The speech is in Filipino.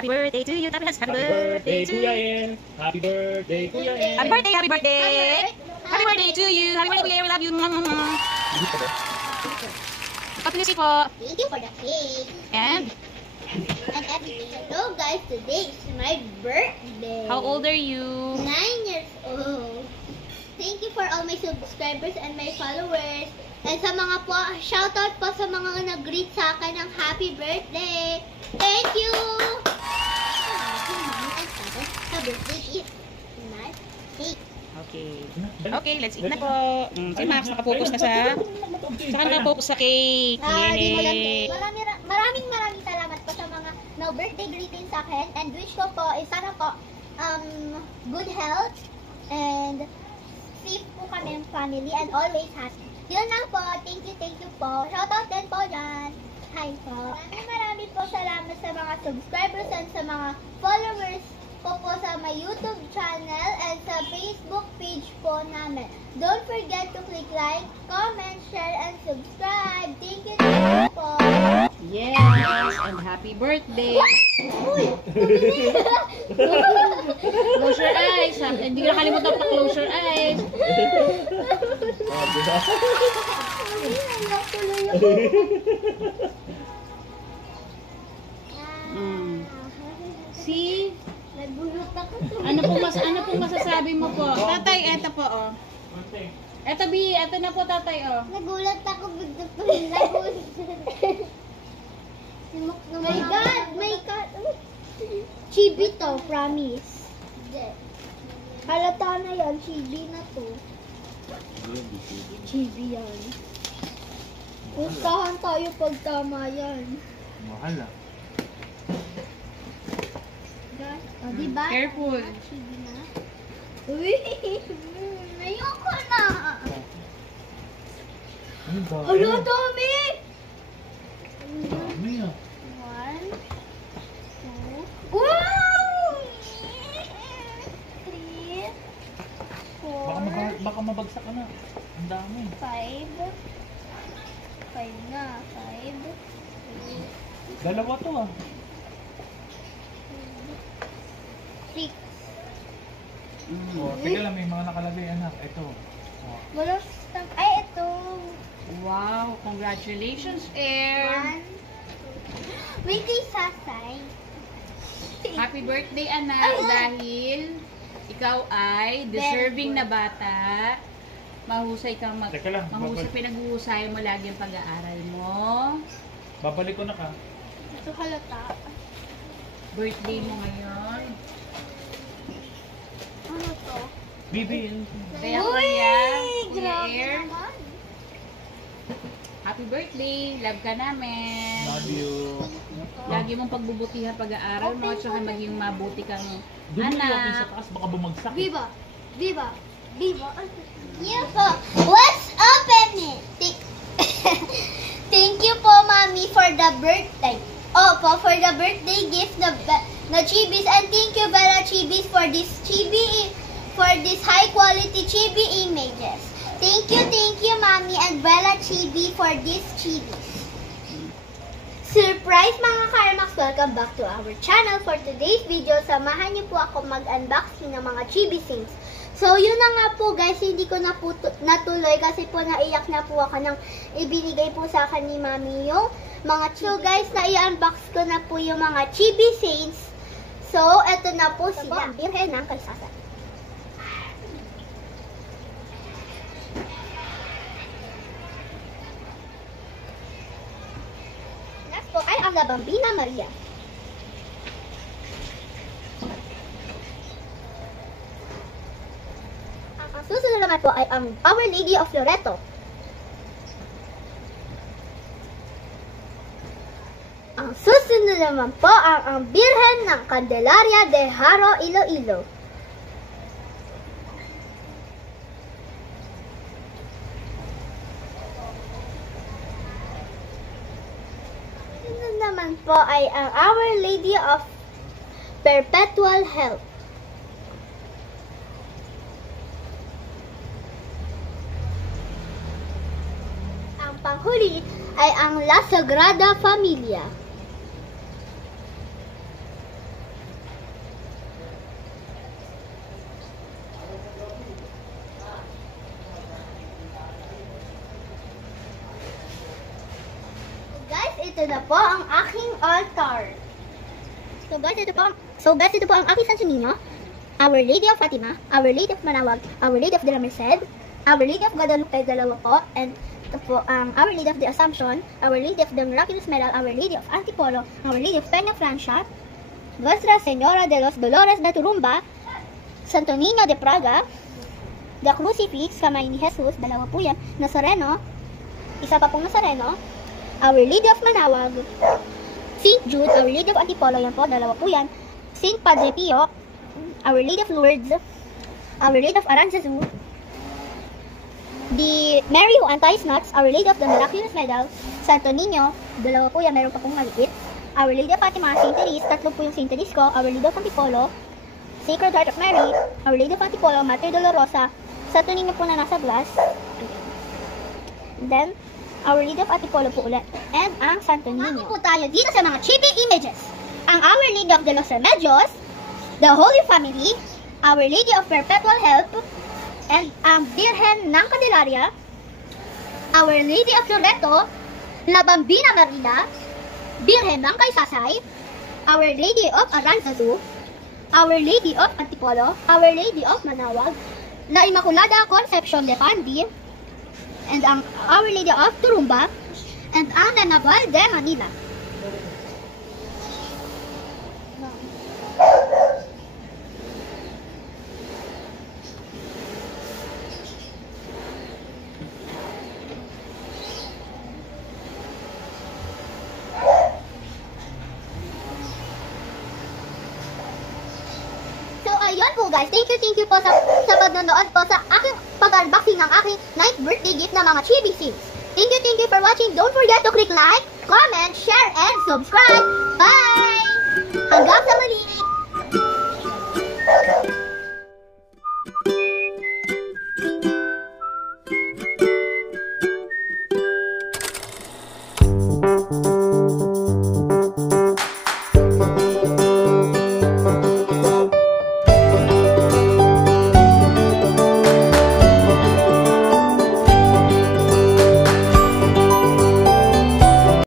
Happy birthday to you. Happy birthday to you. Happy birthday, Kuya En. Happy birthday, happy birthday. Happy birthday to you. Happy birthday, Kuya. We love you. Happy music po. Thank you for the cake. And Everything. Hello guys, today is my birthday. how old are you? 9 years old. Thank you for all my subscribers and my followers. And sa mga po, shoutout po sa mga nag-greet sa akin ng happy birthday. Thank you! Her birthday is my cake. Okay. Okay, let's eat na po. Si Max nakapokus na sa... Saka nakapokus sa cake. Di mo lang Yay! maraming salamat po sa mga birthday greeting sa akin. And wish ko po is sana po good health and safe po kami ng family and always happy. Yun lang po. Thank you po. Shoutout din po dyan. Hi po. Maraming po salamat sa mga subscribers and sa mga followers ko po sa my YouTube channel and sa Facebook page po namin. Don't forget to click like, comment, share, and subscribe. Thank you po. Yes! And happy birthday! Uy! Close your eyes. Hindi ka nakalimutan pa close your eyes. See? Nagbulot ako. Ano pong masasabi mo po? Tatay, eto po oh. Eto B, eto na po tatay oh. Nagulat ako bigla po. Nagulat. My God! My God! Chibi to, promise. Halata na yan, chibi na to. Chibi yan. Pustahan tayo pag tama yan. Mahal ah. Diba? Careful. Chibi na. Uy! Ayoko na! Ano ba? Ano, Tommy? Dami ah. 1, 2, wow! 3, 4, Baka mabagsak ka na. Ang dami. 5. 5 na. 5. Dalawa to ah. 6. Oh, teka lang, may mga nakalagay anak. Ito. Oh. Wala stamp. Ay, ito. Wow, congratulations, Air. 1. May kay Sasay. Happy birthday, anak, dahil ikaw ay deserving na bata. Mahusay kang Teka lang, pinag-uusayan mo lagi ang pag-aaral mo. Babalik ko na ka. Ito halata. Birthday mo ngayon. Ano to? Bibi. Kaya Kuya Grabe Air, naman. happy birthday. Love ka namin. Love you. Lagi mong pagbubutihan pag-aaral mo at saka maging mabuti kang Doon mo ilagay sa anak. taas, baka bumagsak. Viva! Viva! Viva! Yeah po. Let's open it! Thank you po, Mommy, for the birthday. For the birthday gift na Chibis, and thank you Bella Chibis for this high quality chibi images. Thank you Mommy and Bella Chibi for this chibis. Surprise mga Karmax! Welcome back to our channel. For today's video, samahan niyo po ako mag-unboxing ng mga chibi things. So yun na nga po guys, hindi ko na po natuloy kasi po naiyak na po ako nang ibinigay po sa akin ni Mommy yung mga so guys, na-i-unbox ko na po yung mga chibi saints. So, eto na po sila. Birhen ng kay Sasa. Next po ay ang La Bambina Maria. Ang susunod naman po ay ang Our Lady of Loreto. Ang susunod naman po ang Birhen ng Candelaria de Haro, Iloilo. Susunod naman po ay ang Our Lady of Perpetual Health. Ang panghuli ay ang La Sagrada Familia. ito na po ang aking altar. So guys, ito po ang aking Santo Niño. Our Lady of Fatima, Our Lady of Manawag, Our Lady of de la Merced, Our Lady of Guadalupe, dalawa po, and ito po ang Our Lady of the Assumption, Our Lady of the Miraculous Medal, Our Lady of Antipolo, Our Lady of Peña Francia, Nuestra Señora de los Dolores de Turumba, Santo Niño de Praga, The Crucifix, kamay ni Jesus, dalawa po yan, Nazareno, isa pa pong Nazareno, Our Lady of Manawag, St. Jude, Our Lady of Antipolo, yan po, dalawa po yan, St. Padre Pio, Our Lady of Lourdes, Our Lady of Aranzazu, the Mary who unties knots, Our Lady of the Miraculous Medal, Santo Niño, dalawa po yan, meron pa pong maliit, Our Lady of Fatima, St. Therese, tatlo po yung St. Therese ko, Our Lady of Antipolo, Sacred Heart of Mary, Our Lady of Antipolo, Mater Dolorosa, Santo Niño po na nasa glass, then, Our Lady of Antipolo po ulit, and ang Santo Niño. Po tayo dito sa mga chibi images, ang Our Lady of the Los Remedios, the Holy Family, Our Lady of Perpetual Help, and ang Birhen ng Candelaria, Our Lady of Loreto, La Bambina Marina, Birhen ng Kaysasay, Our Lady of Aranzazu, Our Lady of Antipolo, Our Lady of Manawag, La Immaculada Concepcion de Pandi, and ang Our Lady of Turumba, and ang Naval de Manila. Ayun po guys, thank you po sa pagnonood po sa aking pag-unboxing ng aking 9th birthday gift na mga chibi scenes. Thank you for watching. Don't forget to click like, comment, share, and subscribe. Bye! Hanggang sa muli!